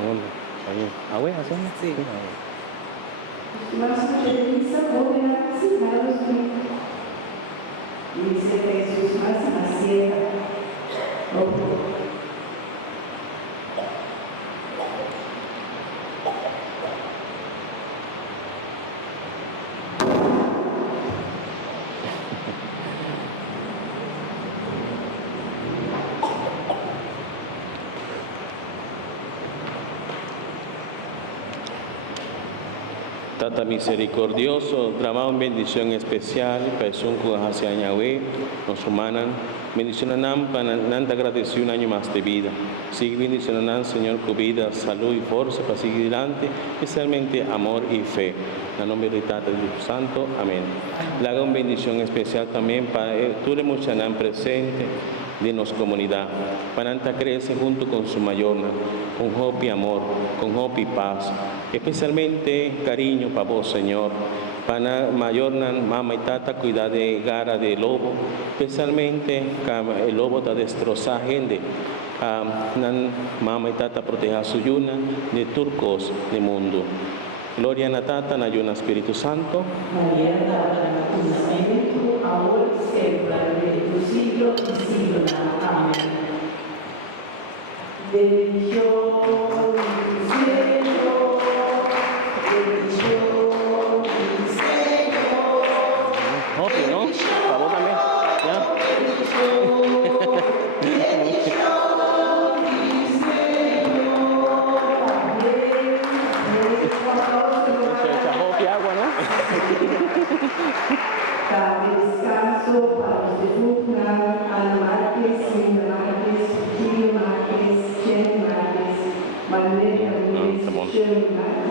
Hola, está bien. Ah, bueno, hacemos. Sí. Mas justiça poderá ensinar os filhos. E dice que Jesús más naciera. Tata misericordioso, tramado en bendición especial, pesun con hacia Yahweh, nos humanan, bendicionan para nanta agradecido un año más de vida. Sigue bendicionando, Señor, con vida, salud y fuerza para seguir adelante, especialmente amor y fe. En el nombre de Tata y Espíritu Santo, amén. Le haga una bendición especial también para tú de Muchanán presente de nuestra comunidad. Para que crece junto con su mayorna, con hope y amor, con hope y paz. Especialmente cariño para vos, Señor. Para mayorna, mamá y tata, cuidar de gara de lobo. Especialmente el lobo está destrozando gente. Mamá y tata proteja su yuna de turcos del mundo. Gloria a Tata, na Yuna Espíritu Santo. María, ahora en nacimiento, ahora y siempre, en siglo y siglo. Amén. Bendición del cielo, bendición del Señor. Hopi, ¿no? Para vos también. ¿Ya? Agua, ¿no? Descanso para los de Bucna, Ana Márquez, Silvia Márquez, Gil Márquez, Chen Márquez, Manuel Ramírez, Sherry Márquez.